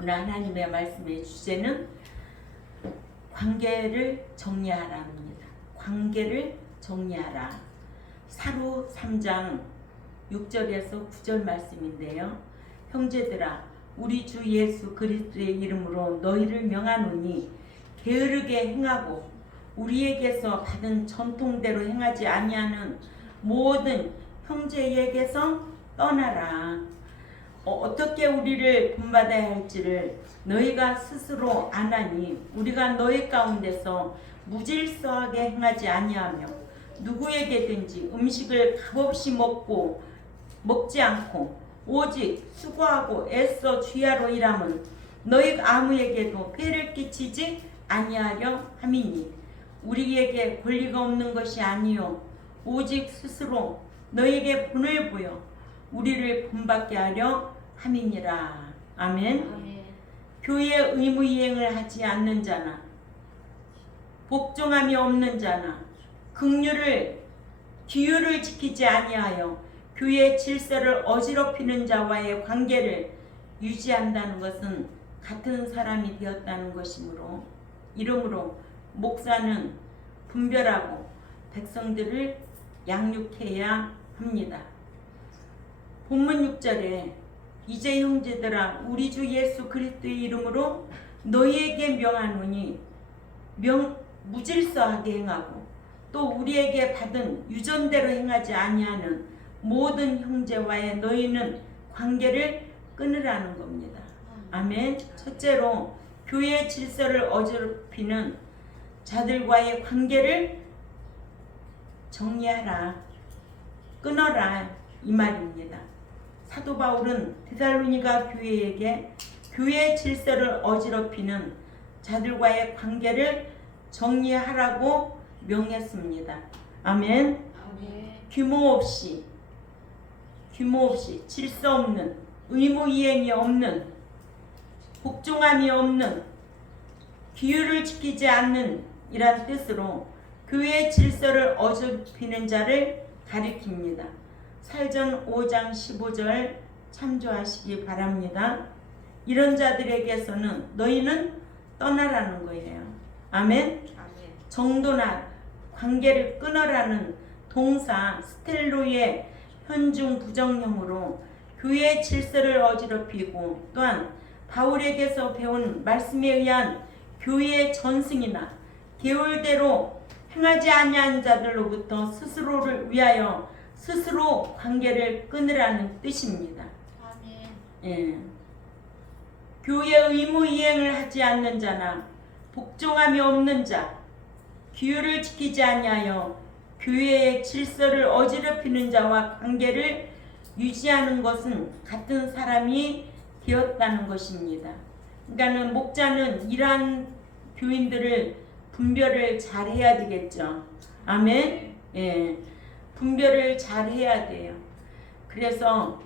오늘 하나님의 말씀의 주제는 관계를 정리하라입니다. 관계를 정리하라. 사루 3장 6절에서 9절 말씀인데요. 형제들아, 우리 주 예수 그리스도의 이름으로 너희를 명하노니 게으르게 행하고 우리에게서 받은 전통대로 행하지 아니하는 모든 형제에게서 떠나라. 어떻게 우리를 본받아야 할지를 너희가 스스로 아나니 우리가 너희 가운데서 무질서하게 행하지 아니하며 누구에게든지 음식을 값없이 먹지 않고 오직 수고하고 애써 주야로 일함은 너희 아무에게도 폐를 끼치지 아니하려 함이니 우리에게 권리가 없는 것이 아니요 오직 스스로 너에게 본을 보여 우리를 본받게 하려 함이니라. 아멘. 아멘. 교회 의무 이행을 하지 않는 자나 복종함이 없는 자나 규율을 지키지 아니하여 교회 질서를 어지럽히는 자와의 관계를 유지한다는 것은 같은 사람이 되었다는 것이므로 이러므로 목사는 분별하고 백성들을 양육해야 합니다. 본문 6절에 이제 형제들아 우리 주 예수 그리스도의 이름으로 너희에게 명하노니 무질서하게 행하고 또 우리에게 받은 유전대로 행하지 아니하는 모든 형제와의 너희는 관계를 끊으라는 겁니다. 아멘. 첫째로 교회의 질서를 어지럽히는 자들과의 관계를 정리하라, 끊어라 이 말입니다. 사도 바울은 데살로니가 교회에게 교회의 질서를 어지럽히는 자들과의 관계를 정리하라고 명했습니다. 아멘. 아멘. 규모 없이 질서 없는, 의무 이행이 없는, 복종함이 없는, 규율을 지키지 않는 이란 뜻으로 교회의 질서를 어지럽히는 자를 가리킵니다. 살전 5장 15절 참조하시기 바랍니다. 이런 자들에게서는 너희는 떠나라는 거예요. 아멘. 아멘. 정도나 관계를 끊어라는 동사 스텔로의 현중 부정형으로 교회의 질서를 어지럽히고 또한 바울에게서 배운 말씀에 의한 교회의 전승이나 계율대로 행하지 아니한 자들로부터 스스로를 위하여 스스로 관계를 끊으라는 뜻입니다. 아멘. 예. 교회 의무 이행을 하지 않는 자나 복종함이 없는 자, 규율을 지키지 아니하여 교회의 질서를 어지럽히는 자와 관계를 유지하는 것은 같은 사람이 되었다는 것입니다. 그러니까는 목자는 이러한 교인들을 분별을 잘 해야 되겠죠. 아멘. 예. 분별을 잘 해야 돼요. 그래서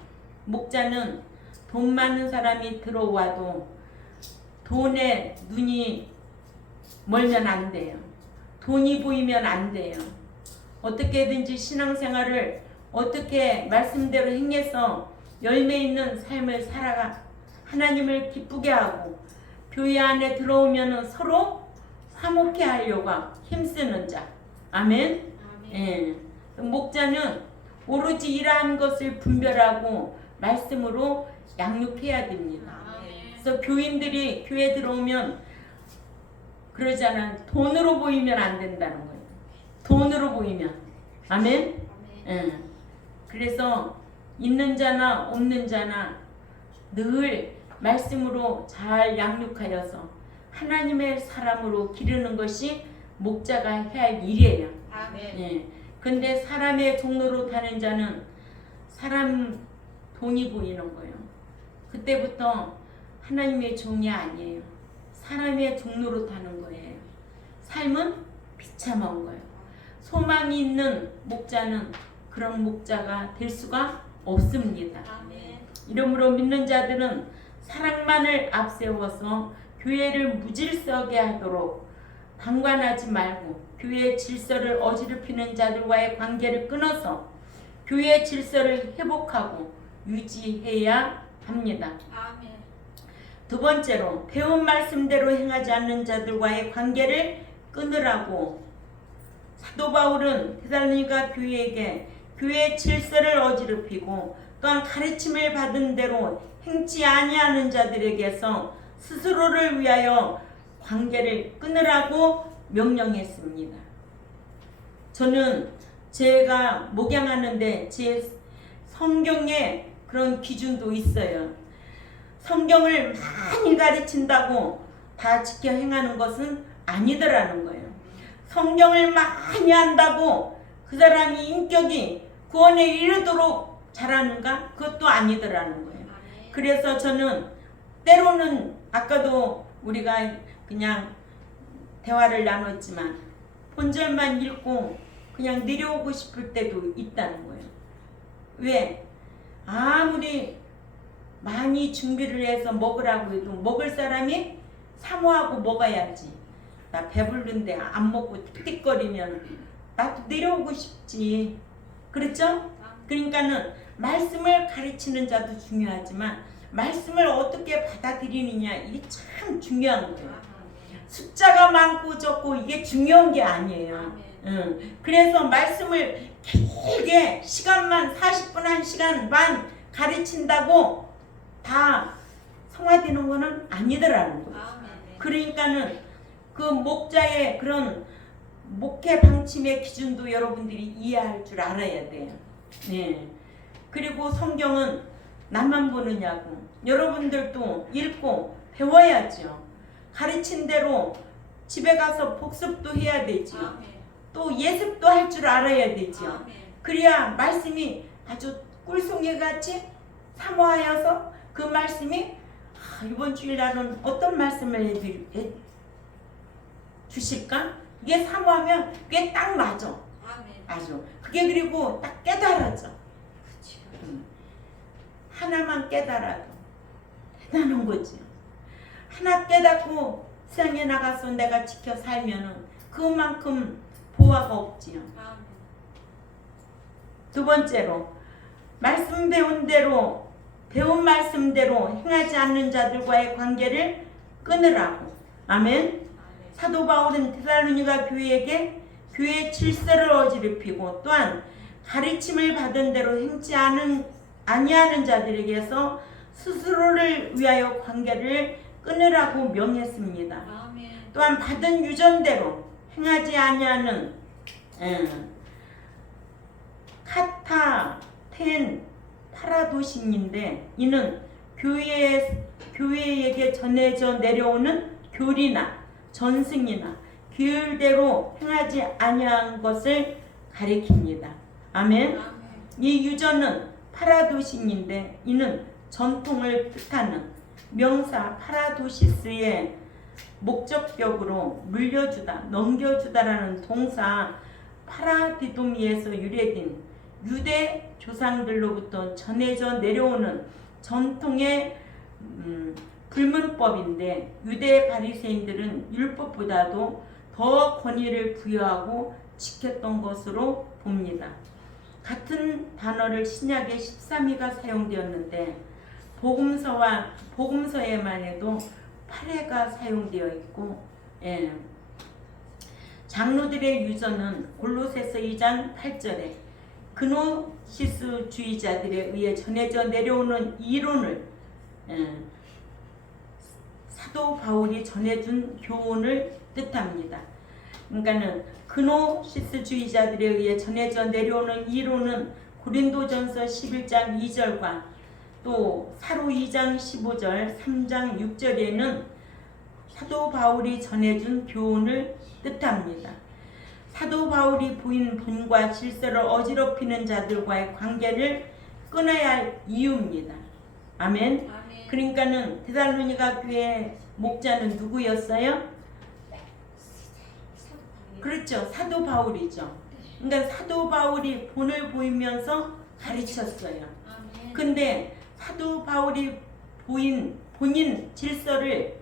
목자는 돈 많은 사람이 들어와도 돈에 눈이 멀면 안 돼요. 돈이 보이면 안 돼요. 어떻게든지 신앙생활을 어떻게 말씀대로 행해서 열매 있는 삶을 살아가 하나님을 기쁘게 하고 교회 안에 들어오면 서로 화목해 하려고 힘쓰는 자. 아멘. 아멘. 예. 목자는 오로지 이러한 것을 분별하고 말씀으로 양육해야 됩니다. 아멘. 그래서 교인들이 교회 들어오면 그러잖아. 돈으로 보이면 안 된다는 거예요. 돈으로 보이면. 아멘. 아멘. 예. 그래서 있는 자나 없는 자나 늘 말씀으로 잘 양육하여서 하나님의 사람으로 기르는 것이 목자가 해야 할 일이에요. 아멘. 예. 근데 사람의 종로로 타는 자는 사람 돈이 보이는 거예요. 그때부터 하나님의 종이 아니에요. 사람의 종로로 타는 거예요. 삶은 비참한 거예요. 소망이 있는 목자는 그런 목자가 될 수가 없습니다. 아멘. 이러므로 믿는 자들은 사랑만을 앞세워서 교회를 무질서하게 하도록 방관하지 말고 교회의 질서를 어지럽히는 자들과의 관계를 끊어서 교회의 질서를 회복하고 유지해야 합니다. 아멘. 두 번째로 배운 말씀대로 행하지 않는 자들과의 관계를 끊으라고 사도 바울은 데살로니가 교회에게 교회의 질서를 어지럽히고 또한 가르침을 받은 대로 행치 아니하는 자들에게서 스스로를 위하여 관계를 끊으라고 명령했습니다. 저는 제가 목양하는데 제 성경에 그런 기준도 있어요. 성경을 많이 가르친다고 다 지켜 행하는 것은 아니더라는 거예요. 성경을 많이 한다고 그 사람이 인격이 구원에 이르도록 잘하는가? 그것도 아니더라는 거예요. 그래서 저는 때로는 아까도 우리가 그냥 대화를 나눴지만 본절만 읽고 그냥 내려오고 싶을 때도 있다는 거예요. 왜? 아무리 많이 준비를 해서 먹으라고 해도 먹을 사람이 사모하고 먹어야지. 나 배부른데 안 먹고 틱틱거리면 나도 내려오고 싶지. 그렇죠? 그러니까는 말씀을 가르치는 자도 중요하지만 말씀을 어떻게 받아들이느냐 이게 참 중요한 거예요. 숫자가 많고 적고 이게 중요한 게 아니에요. 그래서 말씀을 길게 시간만 40분 1시간 반 가르친다고 다 성화되는 거는 아니더라는 거예요. 그러니까는 그 목자의 그런 목회 방침의 기준도 여러분들이 이해할 줄 알아야 돼요. 네. 그리고 성경은 나만 보느냐고 여러분들도 읽고 배워야죠. 가르친 대로 집에 가서 복습도 해야 되죠. 또 예습도 할 줄 알아야 되죠. 그래야 말씀이 아주 꿀송이같이 사모하여서 그 말씀이 이번 주일날은 어떤 말씀을 주실까? 이게 사모하면 그게 딱 맞아. 아주 그게 그리고 딱 깨달아져. 하나만 깨달아도 대단한 거지. 하나 깨닫고 세상에 나가서 내가 지켜 살면은 그만큼 보화가 없지요. 두 번째로 말씀 배운 말씀대로 행하지 않는 자들과의 관계를 끊으라고. 아멘. 사도 바울은 데살로니가 교회에게 교회의 질서를 어지럽히고 또한 가르침을 받은 대로 행치 아니하는 자들에게서 스스로를 위하여 관계를 끊으라고 명했습니다. 또한 받은 유전대로 행하지 아니하는 카타텐 파라도심인데 이는 교회에게 전해져 내려오는 교리나 전승이나 규율대로 행하지 아니한 것을 가리킵니다. 아멘. 이 유전은 파라도심인데 이는 전통을 뜻하는 명사 파라도시스의 목적격으로 물려주다, 넘겨주다라는 동사 파라디도미에서 유래된 유대 조상들로부터 전해져 내려오는 전통의 불문법인데 유대 바리새인들은 율법보다도 더 권위를 부여하고 지켰던 것으로 봅니다. 같은 단어를 신약의 13위가 사용되었는데 복음서에만 해도 8회가 사용되어 있고 장로들의 유전은 골로새서 2장 8절에 그노시스주의자들에 의해 전해져 내려오는 이론을 사도 바울이 전해준 교훈을 뜻합니다. 그러니까는 그노시스주의자들에 의해 전해져 내려오는 이론은 고린도전서 11장 2절과 또 사로 2장 15절, 3장 6절에는 사도 바울이 전해준 교훈을 뜻합니다. 사도 바울이 보인 본과 질서를 어지럽히는 자들과의 관계를 끊어야 할 이유입니다. 아멘. 그러니까는 데살로니가 교회 목자는 누구였어요? 그렇죠. 사도 바울이죠. 그러니까 사도 바울이 본을 보이면서 가르쳤어요. 근데 사도 바울이 보인 본인 질서를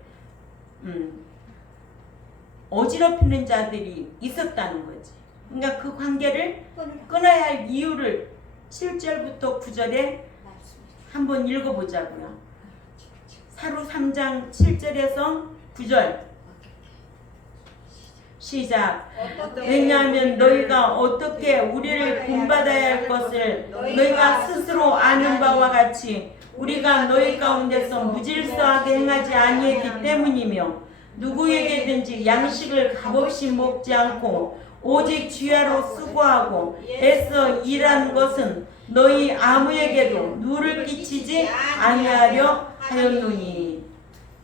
어지럽히는 자들이 있었다는 거지. 그러니까 그 관계를 끊어야 할 이유를 7절부터 9절에 한번 읽어보자고요. 하루 3장 7절에서 9절 시작. 왜냐하면 너희가 어떻게 우리를 본받아야 할 것을 너희가 스스로 아는 바와 같이 우리가 너희 가운데서 무질서하게 행하지 아니했기 때문이며 누구에게든지 양식을 값없이 먹지 않고 오직 주야로 수고하고 애써 일한 것은 너희 아무에게도 누를 끼치지 아니하려 하였노니.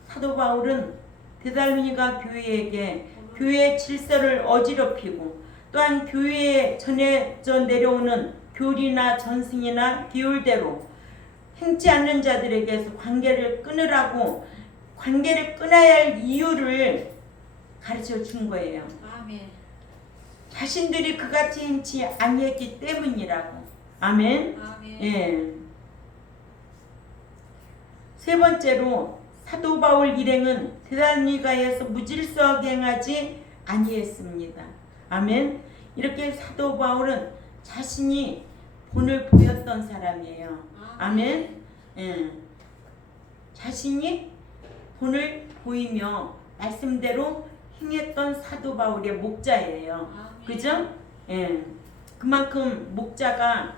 사도 바울은 데살로니가 교회에게 교회의 질서를 어지럽히고 또한 교회에 전해져 내려오는 교리나 전승이나 기율대로 행치 않는 자들에게서 관계를 끊으라고 관계를 끊어야 할 이유를 가르쳐 준 거예요. 아멘. 자신들이 그같이 행치 아니했기 때문이라고. 아멘. 아멘. 예. 세 번째로 사도 바울 일행은 데살로니가에서 무질서하게 행하지 아니했습니다. 아멘. 이렇게 사도 바울은 자신이 본을 보였던 사람이에요. 아멘. 예. 자신이 본을 보이며 말씀대로 행했던 사도 바울의 목자예요. 그죠? 예. 그만큼 목자가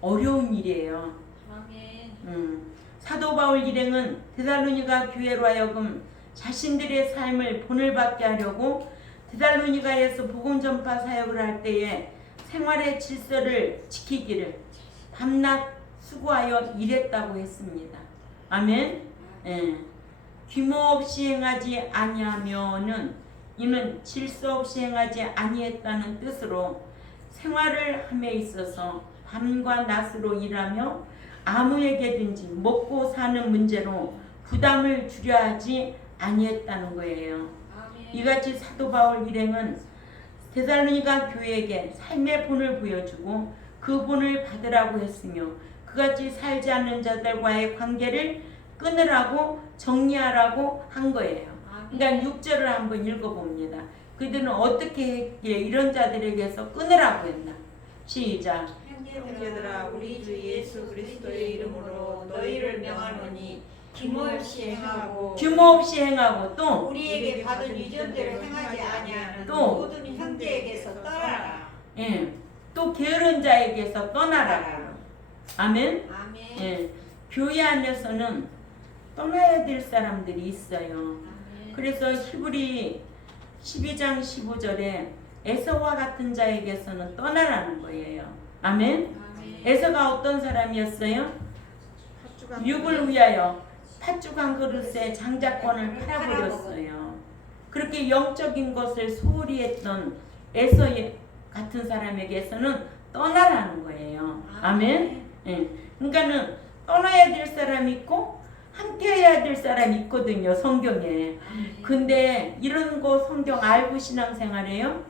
어려운 일이에요. 아멘. 사도 바울 일행은 데살로니가 교회로 하여금 자신들의 삶을 본을 받게 하려고 데살로니가에서 복음 전파 사역을 할 때에 생활의 질서를 지키기를 밤낮 수고하여 일했다고 했습니다. 아멘. 예. 규모 없이 행하지 아니하면은 이는 질서 없이 행하지 아니했다는 뜻으로 생활을 함에 있어서 밤과 낮으로 일하며 아무에게든지 먹고 사는 문제로 부담을 주려 하지 아니했다는 거예요. 아멘. 이같이 사도 바울 일행은 데살로니가 교회에게 삶의 본을 보여주고 그 본을 받으라고 했으며 그같이 살지 않는 자들과의 관계를 끊으라고 정리하라고 한 거예요. 그러니까 6절을 한번 읽어봅니다. 그들은 어떻게 했기에 이런 자들에게서 끊으라고 했나? 시작. 형제들아 우리 주 예수 그리스도의 이름으로 너희를 명하노니 규모 없이 행하고 규모 없이 행하고 또 우리에게 받은 유전대로 행하지 아니하는 또 모든 형제에게서 떠나라. 예, 또 게으른 자에게서 떠나라. 아멘. 아멘. 예, 교회 안에서는 떠나야 될 사람들이 있어요. 아멘. 그래서 히브리 12장 15절에 에서와 같은 자에게서는 떠나라는 거예요. 아멘. 아멘. 에서가 어떤 사람이었어요? 육을 위하여 팥죽 한 그릇에 장자권을 팔아버렸어요. 그렇게 영적인 것을 소홀히 했던 에서 같은 사람에게서는 떠나라는 거예요. 아멘. 예. 그러니까는 떠나야 될 사람이 있고 함께 해야 될 사람이 있거든요, 성경에. 근데 이런 거 성경 알고 신앙생활해요?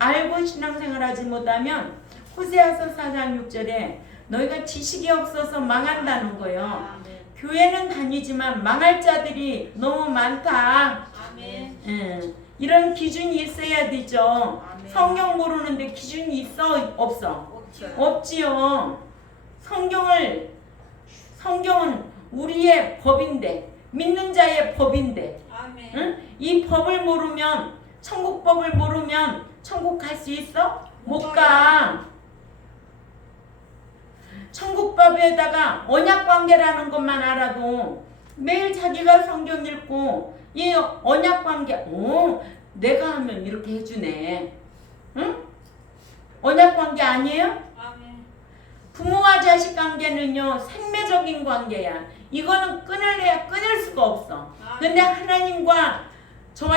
알고 신앙생활하지 못하면 호세아서 4장 6절에 너희가 지식이 없어서 망한다는 거예요. 교회는 다니지만 망할 자들이 너무 많다. 아멘. 예. 이런 기준이 있어야 되죠. 성경 모르는데 기준이 있어? 없어? 없지요. 성경은 우리의 법인데, 믿는 자의 법인데, 아멘. 응? 이 법을 모르면, 천국 법을 모르면 천국 갈 수 있어? 못 가. 천국 법에다가 언약 관계라는 것만 알아도 매일 자기가 성경 읽고 이 언약 관계, 내가 하면 이렇게 해주네. 응? 언약 관계 아니에요? 아멘. 부모와 자식 관계는요, 생매적인 관계야. 이거는 끊을래야 끊을 수가 없어. 근데 하나님과 저와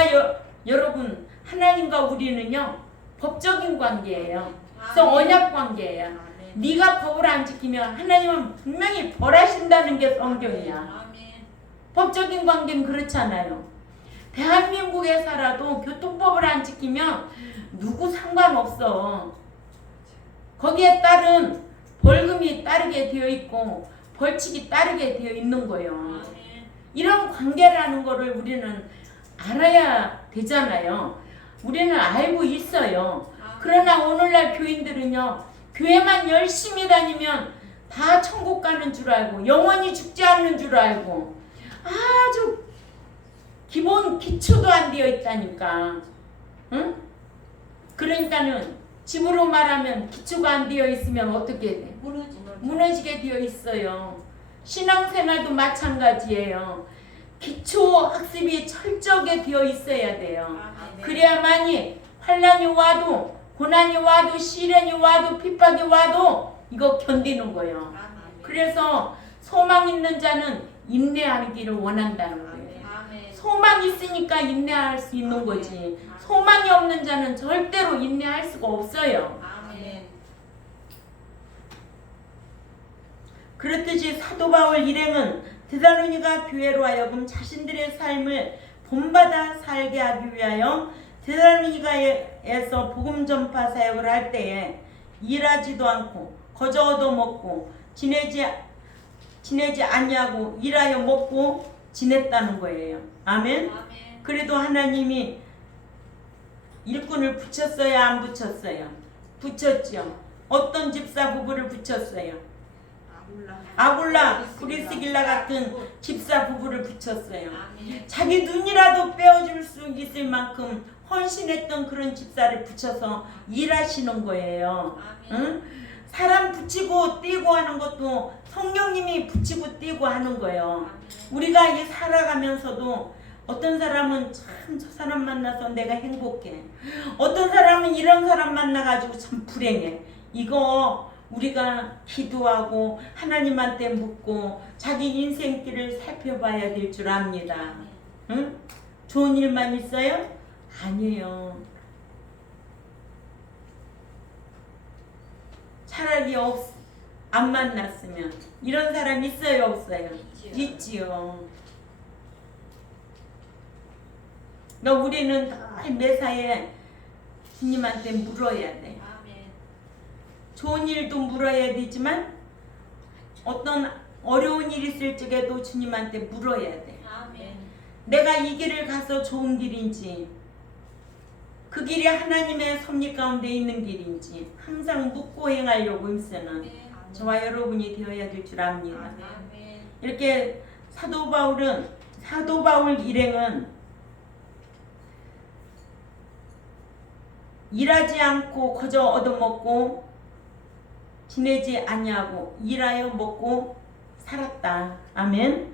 여러분, 하나님과 우리는요, 법적인 관계예요. 그래서 언약 관계예요. 네가 법을 안 지키면 하나님은 분명히 벌하신다는 게 성경이야. 아멘. 법적인 관계는 그렇잖아요. 대한민국에 살아도 교통법을 안 지키면 누구 상관없어. 거기에 따른 벌금이 따르게 되어 있고 벌칙이 따르게 되어 있는 거예요. 아멘. 이런 관계라는 거를 우리는 알아야 되잖아요. 우리는 알고 있어요. 그러나 오늘날 교인들은요, 교회만 열심히 다니면 다 천국 가는 줄 알고 영원히 죽지 않는 줄 알고 아주 기본 기초도 안 되어 있다니까. 응? 그러니까는 집으로 말하면 기초가 안 되어 있으면 어떻게 돼? 무너지게 되어 있어요. 신앙생활도 마찬가지예요. 기초 학습이 철저하게 되어 있어야 돼요. 그래야만이 환난이 와도 고난이 와도 시련이 와도 핍박이 와도 이거 견디는 거예요. 그래서 소망 있는 자는 인내하기를 원한다는 거예요. 소망 있으니까 인내할 수 있는 거지. 소망이 없는 자는 절대로 인내할 수가 없어요. 그렇듯이 사도 바울 일행은 데살로니가 교회로 하여금 자신들의 삶을 본받아 살게 하기 위하여 데살로니가에서 복음 전파 사역을 할 때에 일하지도 않고 거저 얻어먹고 지내지 아니하고 일하여 먹고 지냈다는 거예요. 아멘. 그래도 하나님이 일꾼을 붙였어요, 안 붙였어요? 붙였죠. 어떤 집사 부부를 붙였어요? 아굴라, 브리스길라 같은 집사 부부를 붙였어요. 자기 눈이라도 빼어줄 수 있을 만큼 헌신했던 그런 집사를 붙여서 일하시는 거예요. 응? 사람 붙이고 띄고 하는 것도 성령님이 붙이고 띄고 하는 거예요. 우리가 이 살아가면서도 어떤 사람은 참 저 사람 만나서 내가 행복해. 어떤 사람은 이런 사람 만나가지고 참 불행해. 이거 우리가 기도하고 하나님한테 묻고 자기 인생길을 살펴봐야 될 줄 압니다. 응? 좋은 일만 있어요? 아니에요. 차라리 안 만났으면 이런 사람 있어요, 없어요? 있지요. 그러니까 우리는 매사에 주님한테 물어야 돼. 좋은 일도 물어야 되지만 어떤 어려운 일 있을 적에도 주님한테 물어야 돼. 내가 이 길을 가서 좋은 길인지 그 길이 하나님의 섭리 가운데 있는 길인지 항상 묻고 행하려고 힘쓰는 저와 여러분이 되어야 될 줄 압니다. 이렇게 사도 바울 일행은 일하지 않고 거저 얻어먹고 지내지 아니하고 일하여 먹고 살았다. 아멘.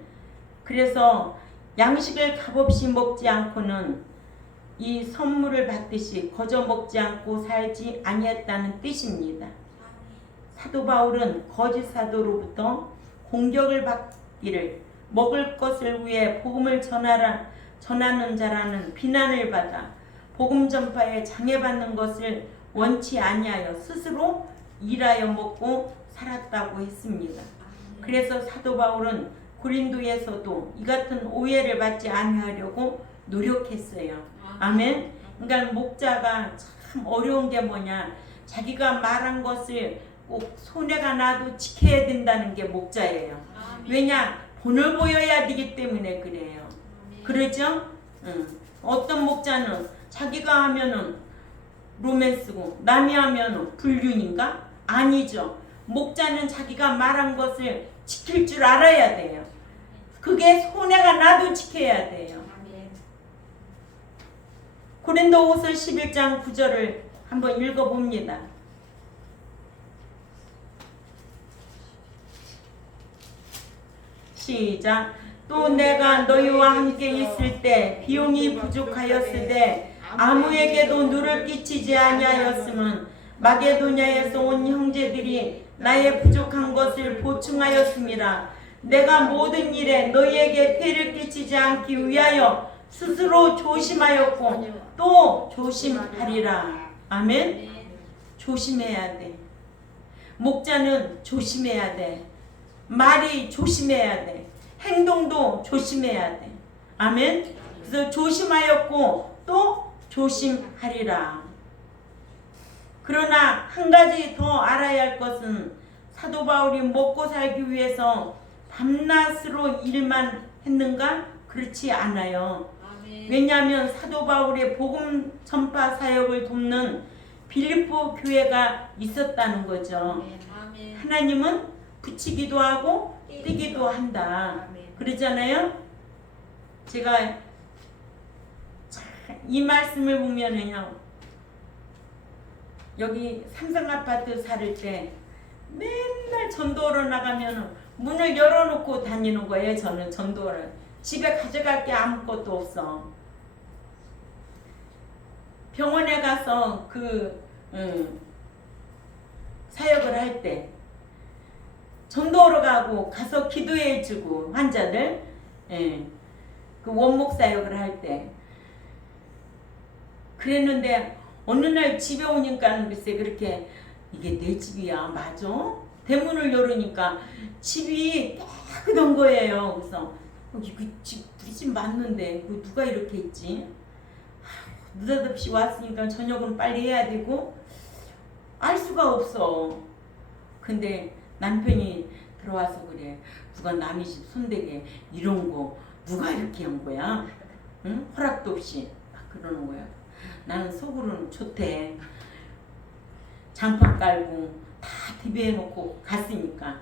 그래서 양식을 값없이 먹지 않고는 이 선물을 받듯이 거저 먹지 않고 살지 아니했다는 뜻입니다. 사도 바울은 거짓 사도로부터 공격을 받기를 먹을 것을 위해 복음을 전하는 자라는 비난을 받아 복음 전파에 장애받는 것을 원치 아니하여 스스로 일하여 먹고 살았다고 했습니다. 그래서 사도 바울은 고린도에서도 이 같은 오해를 받지 않으려고 노력했어요. 아멘. 그러니까 목자가 참 어려운 게 뭐냐, 자기가 말한 것을 꼭 손해가 나도 지켜야 된다는 게 목자예요. 왜냐, 본을 보여야 되기 때문에 그래요. 그러죠? 어떤 목자는 자기가 하면은 로맨스고 남이 하면은 불륜인가? 아니죠. 목자는 자기가 말한 것을 지킬 줄 알아야 돼요. 그게 손해가 나도 지켜야 돼요. 고린도후서 11장 9절을 한번 읽어봅니다. 시작. 또 내가 너희와 함께 있을 때 비용이 부족하였으되 아무에게도 누를 끼치지 아니하였음은 마게도냐에서 온 형제들이 나의 부족한 것을 보충하였습니다. 내가 모든 일에 너희에게 폐를 끼치지 않기 위하여 스스로 조심하였고 또 조심하리라. 아멘. 조심해야 돼. 목자는 조심해야 돼. 말이 조심해야 돼. 행동도 조심해야 돼. 아멘. 그래서 조심하였고 또 조심하리라. 그러나 한 가지 더 알아야 할 것은 사도 바울이 먹고 살기 위해서 밤낮으로 일만 했는가? 그렇지 않아요. 왜냐하면 사도 바울의 복음 전파 사역을 돕는 빌립보 교회가 있었다는 거죠. 하나님은 붙이기도 하고 떼기도 한다. 그러잖아요. 제가 이 말씀을 보면은요, 여기 삼성 아파트 살을 때 맨날 전도하러 나가면 문을 열어놓고 다니는 거예요. 저는 전도를 집에 가져갈 게 아무것도 없어. 병원에 가서 사역을 할 때 전도하러 가서 기도해주고 환자들, 그 원목 사역을 할 때 그랬는데 어느 날 집에 오니까 글쎄 그렇게 이게 내 집이야, 맞아? 대문을 열으니까 집이 깨끗한 거예요. 그래서 우리 집 맞는데 누가 이렇게 있지? 느닷없이 왔으니까 저녁은 빨리 해야 되고 알 수가 없어. 근데 남편이 들어와서 그래. 누가 남의 집 손대게 이런 거 누가 이렇게 한 거야? 응? 허락도 없이 그러는 거야. 나는 속으로는 좋대. 장판 깔고 다 대비해놓고 갔으니까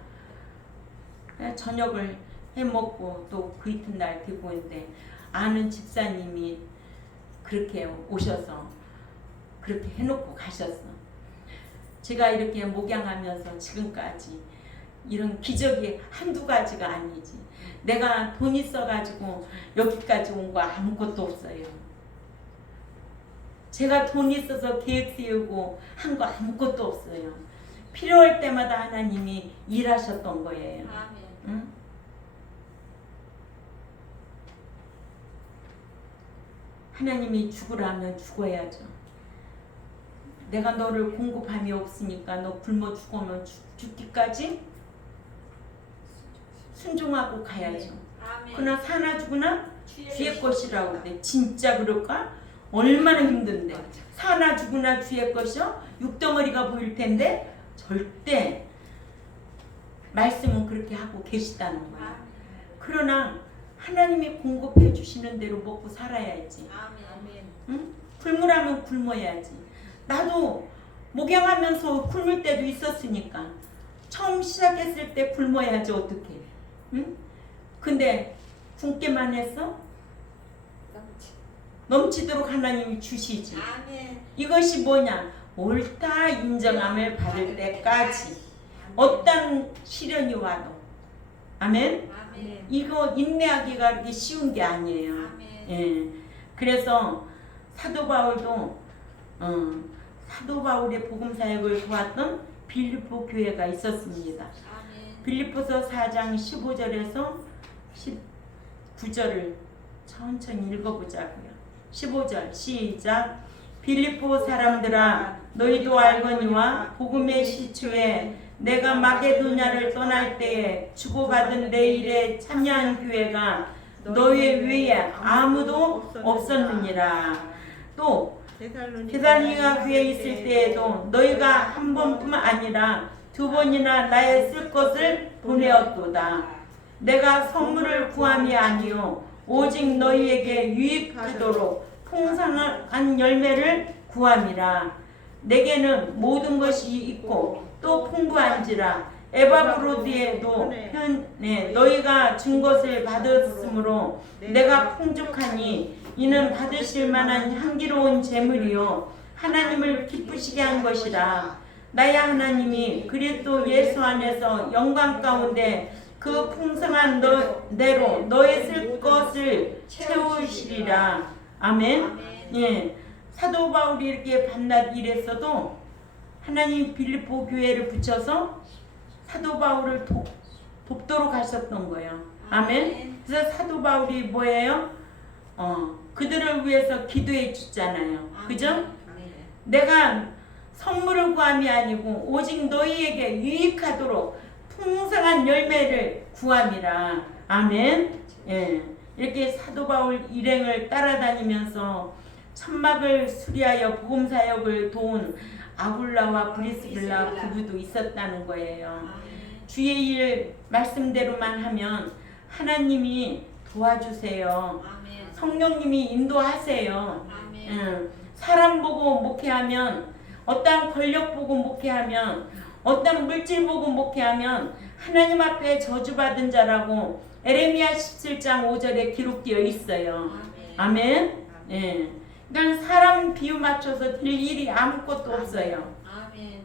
저녁을 해먹고 또 그 이튿날 되고 있는데 아는 집사님이 그렇게 오셔서 그렇게 해놓고 가셨어. 제가 이렇게 목양하면서 지금까지 이런 기적이 한두 가지가 아니지. 내가 돈 있어가지고 여기까지 온 거 아무것도 없어요. 제가 돈 있어서 계획 세우고 한 거 아무것도 없어요. 필요할 때마다 하나님이 일하셨던 거예요. 아멘. 응? 하나님이 죽으라면 죽어야죠. 내가 너를 공급함이 없으니까 너 굶어 죽으면 죽기까지 순종하고 가야죠. 아멘. 그러나 사나 죽으나 주의 것이라고 그래. 진짜 그럴까? 얼마나 힘든데. 사나 죽으나 주의 것이요? 육덩어리가 보일 텐데 절대 말씀은 그렇게 하고 계시다는 거야. 그러나 하나님이 공급해 주시는 대로 먹고 살아야지. 아멘. 응? 굶으라면 굶어야지. 나도 목양하면서 굶을 때도 있었으니까 처음 시작했을 때 굶어야지 어떡해. 응? 근데 굶기만 했어? 넘치도록 하나님이 주시지. 아멘. 이것이 뭐냐? 옳다 인정함을 받을 때까지 어떤 시련이 와도. 아멘? 아멘. 이거 인내하기가 그렇게 쉬운 게 아니에요. 아멘. 예. 그래서 사도 바울의 복음 사역을 도왔던 빌립보 교회가 있었습니다. 아멘. 빌립보서 4장 15절에서 19절을 천천히 읽어보자고요. 15절 시작. 빌립보 사람들아 너희도 알거니와 복음의 시초에 내가 마게도냐를 떠날 때에 주고받은 내 일에 참여한 교회가 너희 외에 아무도 없었느니라. 또 데살로니가 교회에 있을 때에도 너희가 한 번뿐만 아니라 두 번이나 나의 쓸 것을 보내었도다. 내가 선물을 구함이 아니요 오직 너희에게 유익하도록 풍성한 열매를 구함이라. 내게는 모든 것이 있고 또 풍부한지라. 에바브로드에도 너희가 준 것을 받았으므로 내가 풍족하니 이는 받으실 만한 향기로운 제물이요 하나님을 기쁘시게 한 것이라. 나의 하나님이 그리스도 예수 안에서 영광 가운데 그 풍성한 대로 너의 쓸 것을 채우시리라. 아멘. 예, 사도 바울이 이렇게 밤낮 일했어도 하나님 빌립보 교회를 붙여서 사도 바울을 돕도록 하셨던 거예요. 아멘. 그래서 사도 바울이 뭐예요? 그들을 위해서 기도해 주잖아요. 그죠? 내가 선물을 구함이 아니고 오직 너희에게 유익하도록 풍성한 열매를 구함이라. 아멘. 예. 이렇게 사도 바울 일행을 따라다니면서 천막을 수리하여 복음 사역을 도운 아굴라와 브리스길라 부부도 있었다는 거예요. 주의 일 말씀대로만 하면 하나님이 도와주세요. 성령님이 인도하세요. 사람 보고 목회하면 어떠한 권력 보고 목회하면 어떤 물질 보고 목회하면 하나님 앞에 저주받은 자라고 에레미야 17장 5절에 기록되어 있어요. 아멘. 예. 그러니까 사람 비유 맞춰서 될 일이 아무것도 없어요. 아멘.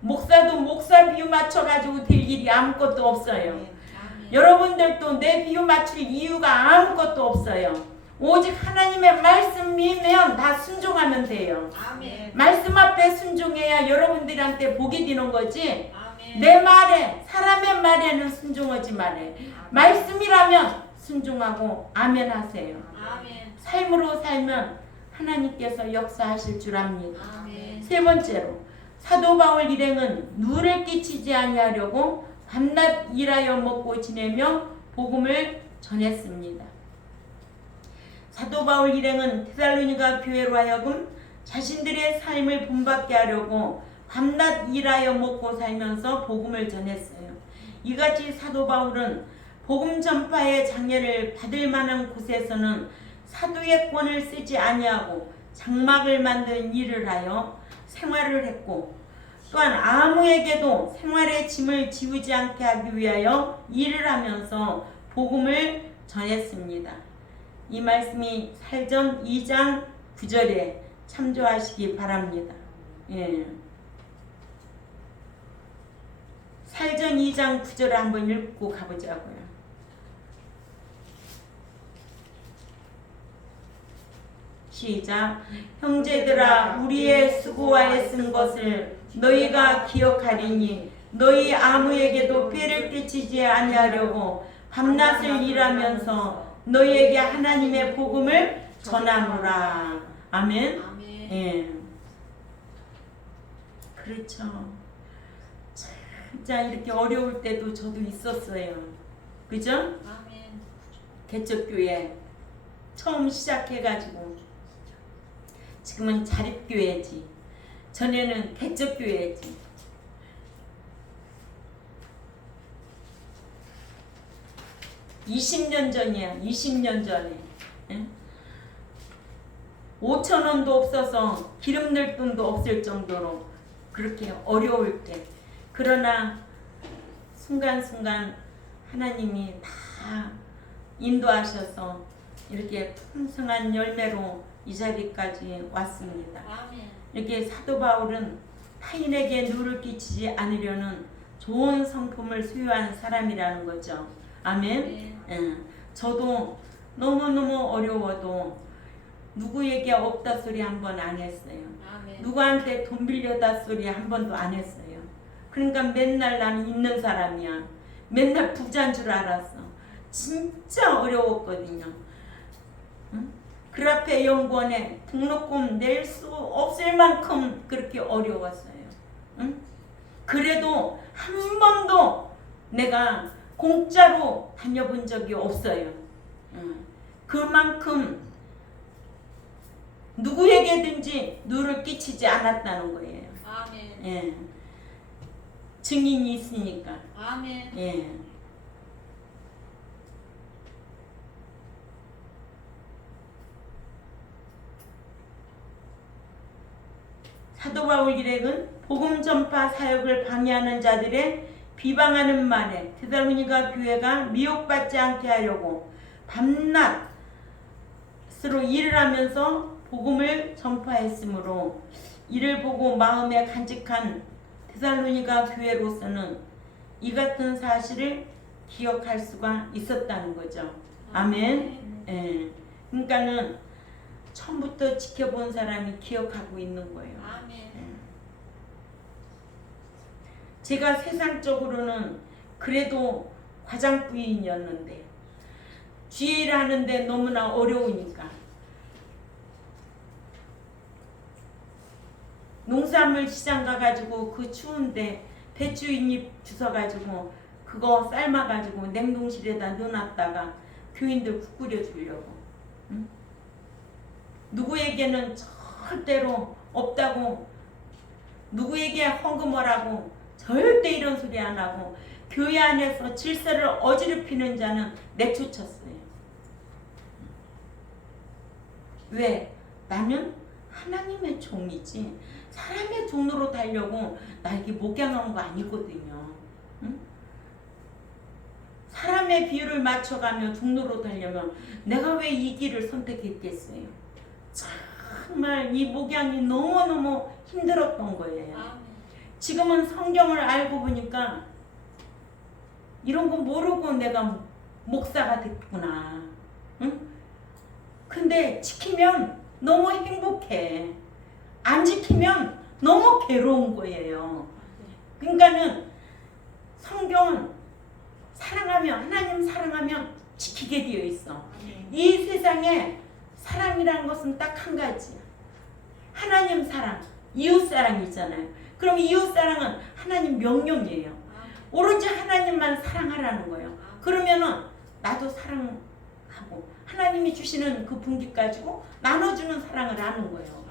목사도 목사 비유 맞춰가지고 될 일이 아무것도 없어요. 아멘. 여러분들도 내 비유 맞출 이유가 아무것도 없어요. 오직 하나님의 말씀이면 다 순종하면 돼요. 아멘. 말씀 앞에 순종해야 여러분들한테 복이 되는 거지. 아멘. 내 말에, 사람의 말에는 순종하지 말아요. 말씀이라면 순종하고 아멘 하세요. 아멘. 삶으로 살면 하나님께서 역사하실 줄 압니다. 아멘. 세 번째로 사도 바울 일행은 누를 끼치지 아니하려고 밤낮 일하여 먹고 지내며 복음을 전했습니다. 사도 바울 일행은 데살로니가 교회로 하여금 자신들의 삶을 본받게 하려고 밤낮 일하여 먹고 살면서 복음을 전했어요. 이같이 사도 바울은 복음 전파의 장려를 받을 만한 곳에서는 사도의 권을 쓰지 아니하고 장막을 만든 일을 하여 생활을 했고, 또한 아무에게도 생활의 짐을 지우지 않게 하기 위하여 일을 하면서 복음을 전했습니다. 이 말씀이 살전 2장 9절에 참조하시기 바랍니다. 예. 살전 2장 9절을 한번 읽고 가보자고요. 시작. 형제들아, 우리의 수고와 애쓴 것을 너희가 기억하리니 너희 아무에게도 폐를 끼치지 아니하려고 밤낮을 일하면서 너희에게 하나님의 복음을 전하노라. 아멘. 아멘. 예. 그렇죠. 진짜 이렇게 어려울 때도 저도 있었어요. 그죠? 아멘. 개척교회 처음 시작해가지고 지금은 자립교회지. 전에는 개척교회지. (20년) 전이야. 20년 전에. 응? 5,000원도 없어서 기름 넣을 돈도 없을 정도로 그렇게 어려울 때, 그러나 순간순간 하나님이 다 인도하셔서 이렇게 풍성한 열매로 이 자리까지 왔습니다. 아멘. 이렇게 사도 바울은 타인에게 누를 끼치지 않으려는 좋은 성품을 소유한 사람이라는 거죠. 아멘. 네. 저도 너무너무 어려워도 누구에게 없다 소리 한 번 안 했어요. 아멘. 누구한테 돈 빌려다 소리 한 번도 안 했어요. 그러니까 맨날 나는 있는 사람이야. 맨날 부자인 줄 알았어. 진짜 어려웠거든요. 응? 그라페 연구원에 등록금 낼 수 없을 만큼 그렇게 어려웠어요. 응? 그래도 한 번도 내가 공짜로 다녀본 적이 없어요. 응. 그만큼 누구에게든지 누를 끼치지 않았다는 거예요. 아멘. 예. 증인이 있으니까. 아멘. 예. 사도 바울 일행은 복음 전파 사역을 방해하는 자들의 비방하는 말에 데살로니가 교회가 미혹받지 않게 하려고 밤낮으로 일을 하면서 복음을 전파했으므로, 이를 보고 마음에 간직한 데살로니가 교회로서는 이 같은 사실을 기억할 수가 있었다는 거죠. 아멘. 예. 그러니까는 처음부터 지켜본 사람이 기억하고 있는 거예요. 아멘. 제가 세상적으로는 그래도 과장 부인이었는데 주의를 하는데 너무나 어려우니까 농산물 시장 가가지고 그 추운데 배추 잎 주워가지고 그거 삶아가지고 냉동실에다 넣어놨다가 교인들 국 끓여주려고. 응? 누구에게는 절대로 없다고, 누구에게 헌금하라고 절대 이런 소리 안 하고 교회 안에서 질서를 어지럽히는 자는 내쫓았어요. 왜? 나는 하나님의 종이지 사람의 종로로 달려고 나에게 목양한 거 아니거든요. 응? 사람의 비율을 맞춰가며 종로로 달려면 내가 왜 이 길을 선택했겠어요? 정말 이 목양이 너무너무 힘들었던 거예요. 아멘. 지금은 성경을 알고 보니까 이런 거 모르고 내가 목사가 됐구나. 응? 근데 지키면 너무 행복해. 안 지키면 너무 괴로운 거예요. 그러니까는 성경은 사랑하면, 하나님 사랑하면 지키게 되어 있어. 이 세상에 사랑이라는 것은 딱 한 가지야. 하나님 사랑, 이웃 사랑이잖아요. 그럼 이웃 사랑은 하나님 명령이에요. 오로지 하나님만 사랑하라는 거예요. 그러면은 나도 사랑하고 하나님이 주시는 그 분기 가지고 나눠주는 사랑을 하는 거예요.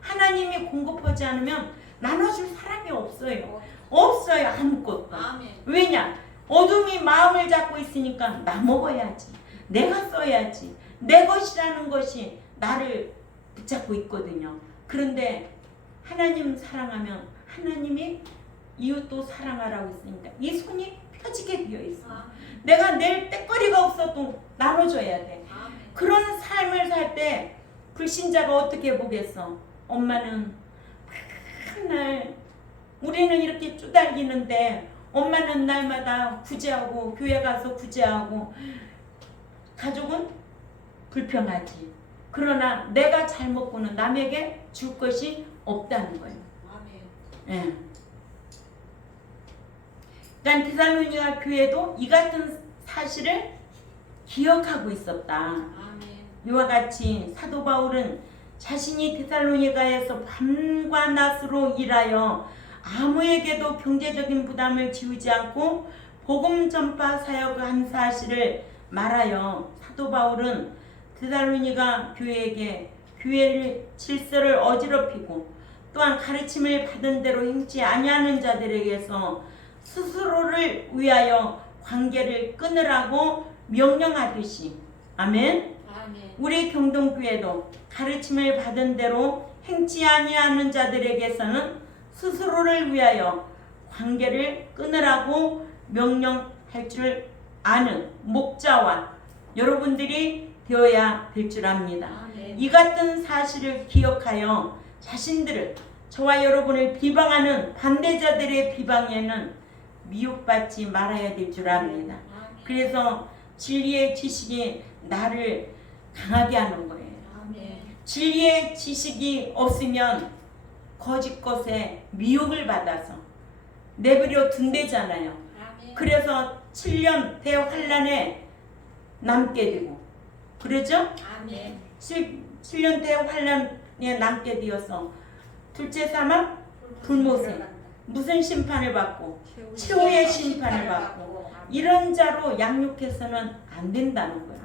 하나님이 공급하지 않으면 나눠줄 사람이 없어요. 없어요. 아무것도. 아멘. 왜냐? 어둠이 마음을 잡고 있으니까 나 먹어야지. 내가 써야지. 내 것이라는 것이 나를 붙잡고 있거든요. 그런데 하나님 사랑하면 하나님이 이웃도 사랑하라고 했으니까 이 손이 펴지게 되어 있어. 내가 낼 때거리가 없어도 나눠줘야 돼. 그런 삶을 살 때 불신자가 어떻게 보겠어? 엄마는 맨날 우리는 이렇게 쪼달리는데 엄마는 날마다 구제하고 교회 가서 구제하고 가족은 불평하지. 그러나 내가 잘 먹고는 남에게 줄 것이 없다는 거예요. 예. 그러니까 데살로니가 교회도 이 같은 사실을 기억하고 있었다. 이와 같이 사도 바울은 자신이 데살로니가에서 밤과 낮으로 일하여 아무에게도 경제적인 부담을 지우지 않고 복음 전파 사역을 한 사실을 말하여 사도 바울은 데살로니가 교회에게 교회의 질서를 어지럽히고 또한 가르침을 받은 대로 행치 아니하는 자들에게서 스스로를 위하여 관계를 끊으라고 명령하듯이 아멘. 우리 경동교회도 가르침을 받은 대로 행치 아니하는 자들에게서는 스스로를 위하여 관계를 끊으라고 명령할 줄 아는 목자와 여러분들이 되어야 될 줄 압니다. 이 같은 사실을 기억하여 자신들을 저와 여러분을 비방하는 반대자들의 비방에는 미혹받지 말아야 될 줄 압니다. 그래서 진리의 지식이 나를 강하게 하는 거예요. 진리의 지식이 없으면 거짓 것에 미혹을 받아서 내버려 둔대잖아요. 그래서 7년 대환란에 남게 되고 그러죠? 7년 대환란에 남게 되어서 둘째 사망 불모세 무슨 심판을 받고 최후의 심판을 받고 이런 자로 양육해서는 안 된다는 거예요.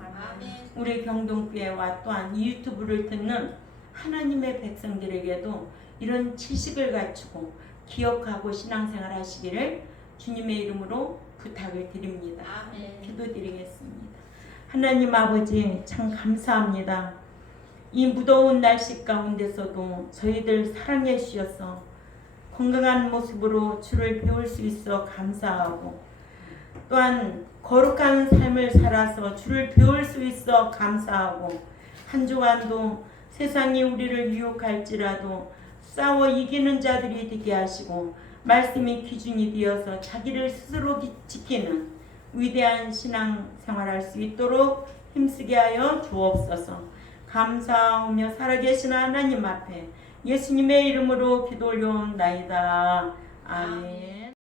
우리 경동교회와 또한 이 유튜브를 듣는 하나님의 백성들에게도 이런 지식을 갖추고 기억하고 신앙생활 하시기를 주님의 이름으로 부탁을 드립니다. 기도드리겠습니다. 하나님 아버지 참 감사합니다. 이 무더운 날씨 가운데서도 저희들 사랑해 주셔서 건강한 모습으로 주를 배울 수 있어 감사하고 또한 거룩한 삶을 살아서 주를 배울 수 있어 감사하고 한 주간도 세상이 우리를 유혹할지라도 싸워 이기는 자들이 되게 하시고 말씀이 기준이 되어서 자기를 스스로 지키는 위대한 신앙 생활할 수 있도록 힘쓰게 하여 주옵소서. 감사하며 살아계신 하나님 앞에 예수님의 이름으로 기도 올려온나이다. 아멘.